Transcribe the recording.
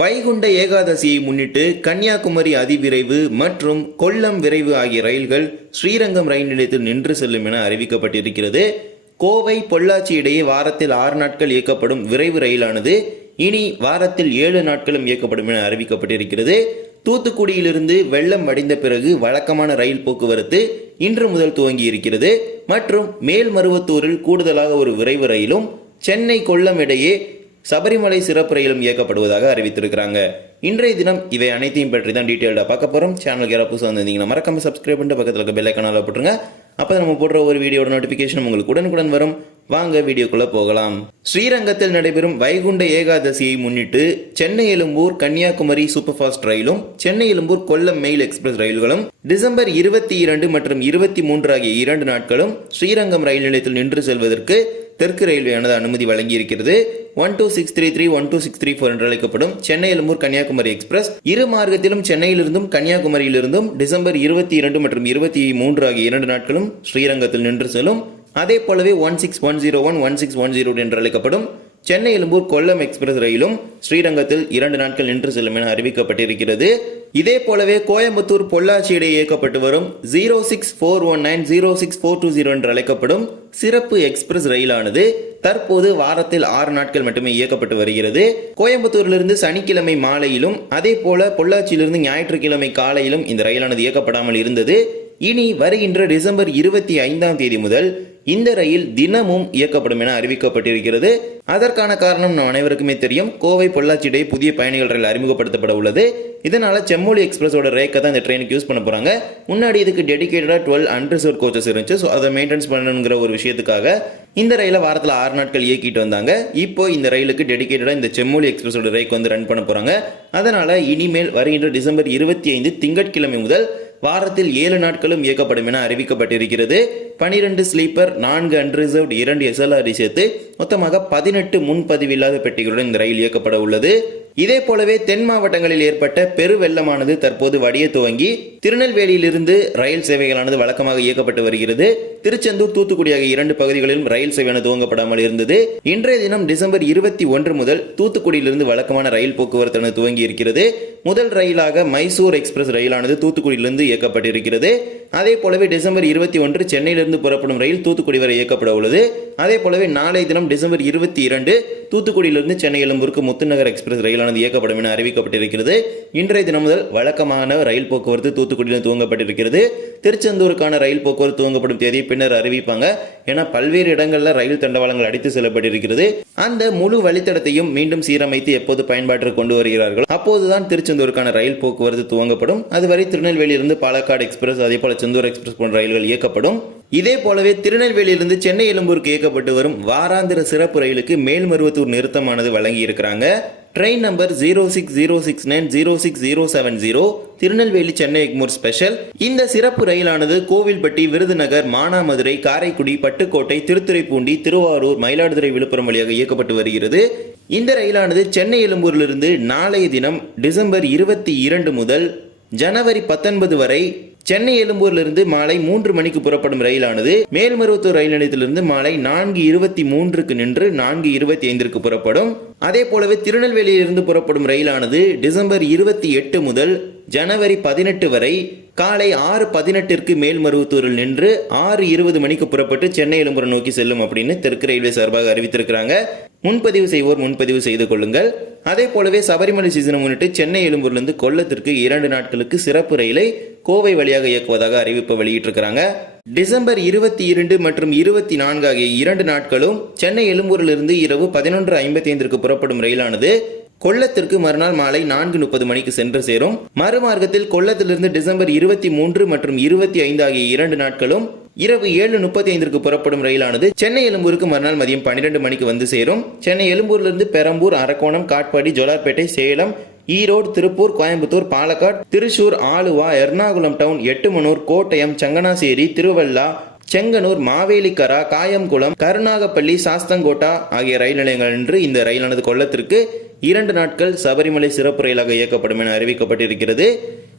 வைகுண்ட ஏகாதசியை முன்னிட்டு கன்னியாகுமரி அதிவிரைவு மற்றும் கொல்லம் விரைவு ஆகிய ரயில்கள் ஸ்ரீரங்கம் ரயில் நிலையத்தில் நின்று செல்லும் என அறிவிக்கப்பட்டிருக்கிறது. கோவை பொள்ளாச்சி இடையே வாரத்தில் ஆறு நாட்கள் இயக்கப்படும் விரைவு ரயிலானது இனி வாரத்தில் ஏழு நாட்களும் இயக்கப்படும் என அறிவிக்கப்பட்டிருக்கிறது. தூத்துக்குடியிலிருந்து வெள்ளம் வடிந்த பிறகு வழக்கமான ரயில் போக்குவரத்து இன்று முதல் துவங்கி இருக்கிறது மற்றும் மேல்மருவத்தூரில் கூடுதலாக ஒரு விரைவு ரயிலும் சென்னை கொல்லம் இடையே சபரிமலை சிறப்பு ரயிலும் இயக்கப்படுவதாக அறிவித்திருக்கிறாங்க. இன்றைய தினம் இவை அனைத்தையும் பற்றி தான் டீட்டெயில்டாக பார்க்க போகிறோம் சேனலுக்கு யாராவது புதுசாக வந்திருந்தீங்கன்னா மறக்காம சப்ஸ்கிரைப் பண்ணிட்டு பக்கத்தில் இருக்க பெல் போட்டுருங்க. அப்போ நம்ம போடுற ஒரு வீடியோட நோட்டிஃபிகேஷன் உங்களுக்கு உடனுக்குடன் வரும். வாங்க வீடியோக்குள்ள போகலாம். ஸ்ரீரங்கத்தில் நடைபெறும் வைகுண்ட ஏகாதசியை முன்னிட்டு சென்னை எழும்பூர் கன்னியாகுமரி சூப்பர் ஃபாஸ்ட் ரயிலும் சென்னை எழும்பூர் கொல்லம் மெயில் எக்ஸ்பிரஸ் ரயில்களும் டிசம்பர் இருபத்தி இரண்டு மற்றும் இருபத்தி மூன்று ஆகிய இரண்டு நாட்களும் ஸ்ரீரங்கம் ரயில் நிலையத்தில் நின்று செல்வதற்கு தெற்கு ரயில்வேயானது அனுமதி வழங்கியிருக்கிறது. One two six three three one two six three four என்று அழைக்கப்படும் சென்னை எழும்பூர் கன்னியாகுமரி எக்ஸ்பிரஸ். இரு மார்க்கத்திலும் சென்னையிலிருந்தும் கன்னியாகுமரியிலிருந்தும் டிசம்பர் இருபத்தி இரண்டு மற்றும் இருபத்தி மூன்று ஆகிய இரண்டு நாட்களும் ஸ்ரீரங்கத்தில் நின்று செல்லும். அதே போலவே one six one zero one one six one zero என்று அழைக்கப்படும் சென்னை எழும்பூர் கொல்லம் எக்ஸ்பிரஸ் ரயிலும் ஸ்ரீரங்கத்தில் இரண்டு நாட்கள் நின்று செல்லும் என அறிவிக்கப்பட்டிருக்கிறது. இதே போலவே கோயம்புத்தூர் பொள்ளாச்சி இடையே இயக்கப்பட்டு வரும் zero six four one nine zero six four two zero என்று அழைக்கப்படும் சிறப்பு எக்ஸ்பிரஸ் ரயிலானது தற்போது வாரத்தில் ஆறு நாட்கள் மட்டுமே இயக்கப்பட்டு வருகிறது. கோயம்புத்தூரிலிருந்து சனிக்கிழமை மாலையிலும் அதே போல பொள்ளாச்சியிலிருந்து ஞாயிற்றுக்கிழமை காலையிலும் இந்த ரயிலானது இயக்கப்படாமல் இருந்தது. இனி வருகின்ற டிசம்பர் இருபத்தி ஐந்தாம் தேதி முதல் இந்த ரயில் தினமும் இயக்கப்படும் என அறிவிக்கப்பட்டிருக்கிறது. அதற்கான காரணம் நம் அனைவருக்குமே தெரியும். கோவை பொள்ளாச்சி இடையே புதிய பயணிகள் ரயில் அறிமுகப்படுத்தப்பட உள்ளது. இதனால செம்மொழி எக்ஸ்பிரஸோட ரேக்கை தான் இந்த ட்ரெயினுக்கு யூஸ் பண்ண போறாங்க. முன்னாடி இதுக்கு டெடிகேட்டடா டுவெல் அன்ரிசர்வ் கோச்சஸ் இருந்துச்சு. ஸோ அதை மெயின்டைன்ஸ் பண்ணணுங்கிற ஒரு விஷயத்துக்காக இந்த ரயிலை வாரத்தில் ஆறு நாட்கள் இயக்கிட்டு வந்தாங்க. இப்போ இந்த ரயிலுக்கு டெடிகேட்டடா இந்த செம்மொழி எக்ஸ்பிரஸோட ரேக் வந்து ரன் பண்ண போறாங்க. அதனால இனிமேல் வருகின்ற டிசம்பர் இருபத்தி ஐந்து திங்கட்கிழமை முதல் வாரத்தில் ஏழு நாட்களும் இயக்கப்படும் என அறிவிக்கப்பட்டிருக்கிறது. பனிரெண்டு ஸ்லீப்பர் நான்கு அன்ரிசர்வ்ட் இரண்டு எஸ்எல்ஆர் சேர்த்து மொத்தமாக பதினெட்டு முன்பதிவில்லாத பெட்டிகளுடன் இந்த ரயில் இயக்கப்பட உள்ளது. இதே போலவே தென் மாவட்டங்களில் ஏற்பட்ட பெரு வெள்ளமானது தற்போது வடிய துவங்கி திருநெல்வேலியிலிருந்து ரயில் சேவைகளானது வழக்கமாக இயக்கப்பட்டு வருகிறது. திருச்செந்தூர் தூத்துக்குடி ஆகிய இரண்டு பகுதிகளிலும் ரயில் சேவையான துவங்கப்படாமல் இருந்தது. இன்றைய தினம் டிசம்பர் இருபத்தி ஒன்று முதல் தூத்துக்குடியிலிருந்து வழக்கமான ரயில் போக்குவரத்து துவங்கி இருக்கிறது. முதல் ரயிலாக மைசூர் எக்ஸ்பிரஸ் ரயிலானது தூத்துக்குடியிலிருந்து இயக்கப்பட்டிருக்கிறது. அதே போலவே டிசம்பர் இருபத்தி ஒன்று சென்னையிலிருந்து புறப்படும் ரயில் தூத்துக்குடி வரை இயக்கப்பட உள்ளது. அதே போலவே நாளை தினம் டிசம்பர் இருபத்தி இரண்டு தூத்துக்குடியிலிருந்து சென்னை எழும்பூருக்கு முத்துநகர் எக்ஸ்பிரஸ் ரயிலானது இயக்கப்படும் என அறிவிக்கப்பட்டிருக்கிறது. இன்றைய தினம் முதல் வழக்கமான ரயில் போக்குவரத்து தூத்துக்குடியில் துவங்கப்பட்டிருக்கிறது. திருச்செந்தூருக்கான ரயில் போக்குவரத்து துவங்கப்படும் தேதியை பின்னர் அறிவிப்பாங்க. என பல்வேறு இடங்களில் ரயில் தண்டவாளங்கள் அடித்து செல்லப்பட்டிருக்கிறது. அந்த முழு வழித்தடத்தையும் மீண்டும் சீரமைத்து எப்போது பயன்பாட்டிற்கு கொண்டு வருகிறார்கள் அப்போதுதான் திருச்செந்தூருக்கான ரயில் போக்குவரத்து துவங்கப்படும். அதுவரை திருநெல்வேலியிலிருந்து பாலக்காடு எக்ஸ்பிரஸ் அதே போல செந்தூர் எக்ஸ்பிரஸ் போன்ற ரயில்கள் இயக்கப்படும். இதே போலவே திருநெல்வேலியிலிருந்து சென்னை எழும்பூருக்கு இயக்கப்பட்டு வரும் வாராந்திர சிறப்பு ரயிலுக்கு மேல்மருவத்தூர் நிறுத்தமானது வழங்கி இருக்கிறாங்க train number zero six zero six nine zero six zero seven zero Tirunelveli Chennai Egmore special. இந்த சிறப்பு ரயிலானது கோவில்பட்டி விருதுநகர் மானாமதுரை காரைக்குடி பட்டுக்கோட்டை திருத்துறைப்பூண்டி திருவாரூர் மயிலாடுதுறை விழுப்புரம் வழியாக இயக்கப்பட்டு வருகிறது. இந்த ரயிலானது சென்னை எழும்பூரிலிருந்து நாளைய தினம் டிசம்பர் இருபத்தி இரண்டு முதல் ஜனவரி பத்தொன்பது வரை சென்னை எழும்பூரிலிருந்து மாலை மூன்று மணிக்கு புறப்படும் ரயிலானது மேல்மருவத்தூர் ரயில் நிலையத்திலிருந்து மாலை நான்கு இருபத்தி மூன்றுக்கு நின்று நான்கு இருபத்தி ஐந்திற்கு புறப்படும். அதே போலவே திருநெல்வேலியிலிருந்து புறப்படும் ரயிலானது டிசம்பர் இருபத்தி எட்டு முதல் ஜனவரி பதினெட்டு வரை காலை ஆறு பதினெட்டிற்கு மேல்மருவத்தூரில் நின்று ஆறு இருபது மணிக்கு புறப்பட்டு சென்னை எழும்பூர் நோக்கி செல்லும் அப்படின்னு தெற்கு ரயில்வே சார்பாக அறிவித்திருக்கிறாங்க. முன்பதிவு செய்வோர் முன்பதிவு செய்து கொள்ளுங்கள். அதே போலவே சபரிமலை சீசனை முன்னிட்டு சென்னை எழும்பூர்லேருந்து கொல்லத்திற்கு இரண்டு நாட்களுக்கு சிறப்பு ரயிலை கோவை வழியாக இயக்குவதாக அறிவிப்பு வெளியிட்டிருக்கிறாங்க. டிசம்பர் இருபத்தி இரண்டு மற்றும் இருபத்தி நான்கு ஆகிய இரண்டு நாட்களும் சென்னை எழும்பூரிலிருந்து இரவு பதினொன்று ஐம்பத்தி ஐந்திற்கு புறப்படும் ரயிலானது கொல்லத்திற்கு மறுநாள் மாலை நான்கு முப்பது மணிக்கு சென்று சேரும். மறுமார்க்கத்தில் கொல்லத்திலிருந்து டிசம்பர் இருபத்தி மூன்று மற்றும் இருபத்தி ஐந்து ஆகிய இரண்டு நாட்களும் இரவு ஏழு முப்பத்தி ஐந்திற்கு புறப்படும் ரயிலானது சென்னை எழும்பூருக்கு மறுநாள் மதியம் பன்னிரெண்டு மணிக்கு வந்து சேரும். சென்னை எழும்பூரிலிருந்து பெரம்பூர் அரக்கோணம் காட்பாடி ஜோலார்பேட்டை சேலம் ஈரோடு திருப்பூர் கோயம்புத்தூர் பாலக்காடு திருச்சூர் ஆலுவா எர்ணாகுளம் டவுன் எட்டுமனூர் கோட்டயம் சங்கனாசேரி திருவள்ளா செங்கனூர் மாவேலிக்கரா காயம்குளம் கருணாகப்பள்ளி சாஸ்தங்கோட்டா ஆகிய ரயில் நிலையங்கள் என்று இந்த ரயிலானது கொள்ளத்திற்கு இரண்டு நாட்கள் சபரிமலை சிறப்பு ரயிலாக இயக்கப்படும் என அறிவிக்கப்பட்டிருக்கிறது.